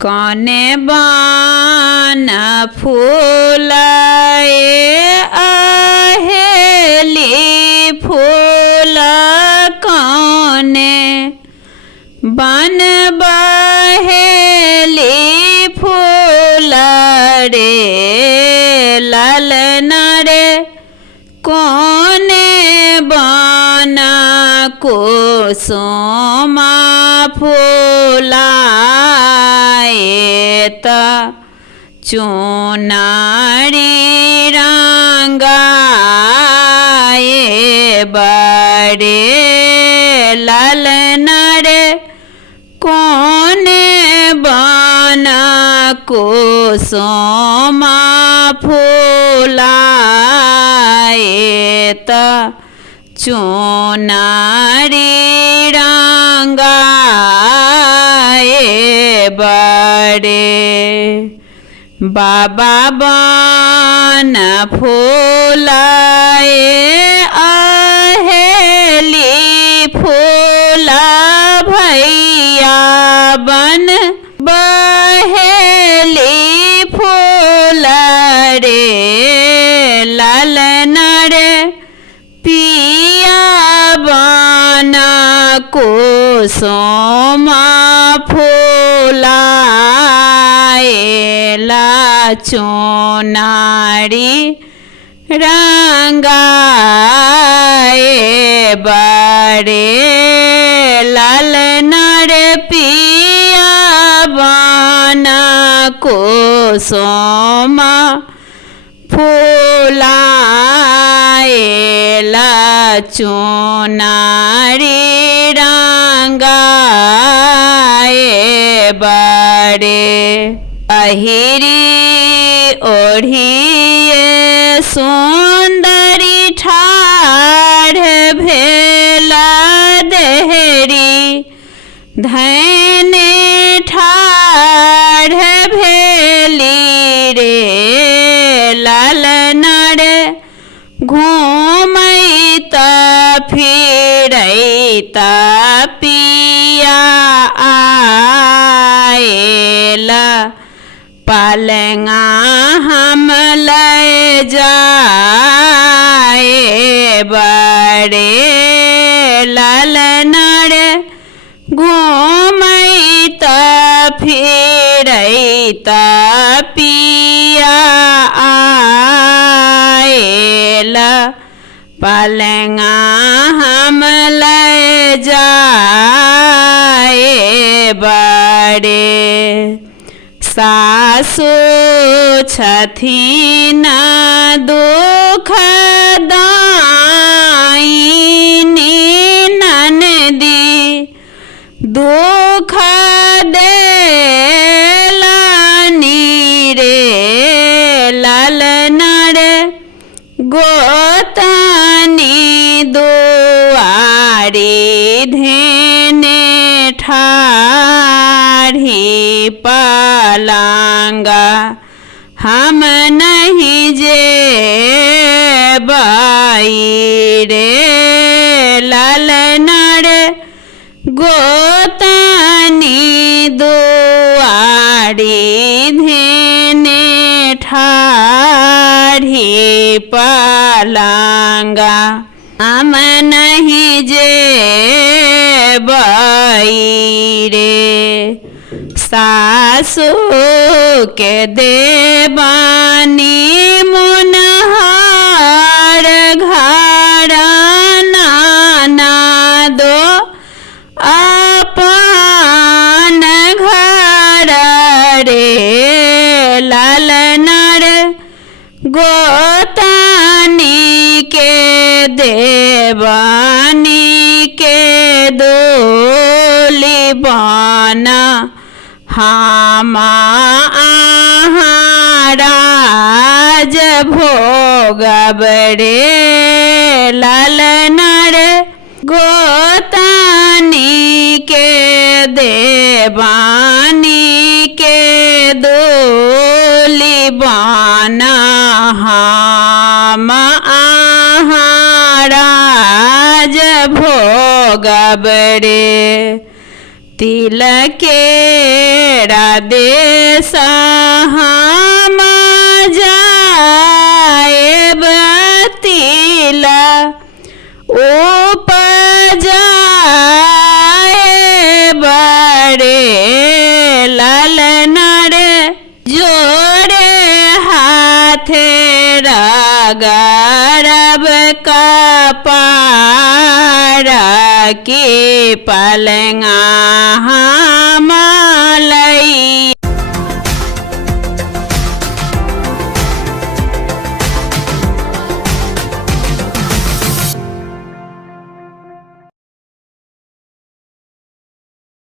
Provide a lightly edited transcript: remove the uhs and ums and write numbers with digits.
कौने बान फूलाए आहेली फूल कौने बन बहेली फूल रे लालना रे कौने बना कुसुमा फूलाए चुनारी रंगाए बड़े लालना रे कौने बना कुसुमा फूलाए चुनारी रंगाए बड़े बाबा बन फूलाए आहेली फूल भैया बन बहेली फूल रे लालना रे पिया बना कुसुमा फूलाए चुनारी रंगाए बड़े लालना रे पिया बना कुसुमा फूलाए चुनारी रंगाए बड़े अहिरी ओढ़िए सुंदरी ठाढ़ भेला देहरी धैने ठाढ़ भेली रे लालना रे घूमैता फिरैता पिया आएला पालंगा हम ले जाए बड़े लालना रे घूमैता फिरैता पिया आएला पालंगा हम ले जाए बड़े सासु छथिन दुख दायिनी ननदी दुख देलानी रे लालना रे गोतनी दुआरी धेने ठाढ़ी पलंगा हम नहीं जे बाई रे लालना रे गोतनी दुआरी धेने ठाढ़ी पलंगा हम नहीं जे बाई रे सासु के देवानी मुनहार घर नाना दो अपन घर रे लालना रे गोतनी के देवानी के दोली बना हम राज भोगब रे लालना रे गोतनी के देवानी के दोली बना हम राज भोगब रे तिलके देश हम जाएब तिला उपजाए बड़े ललना रे जोड़े हाथे रगड़ब कपार की पलंगा हम लई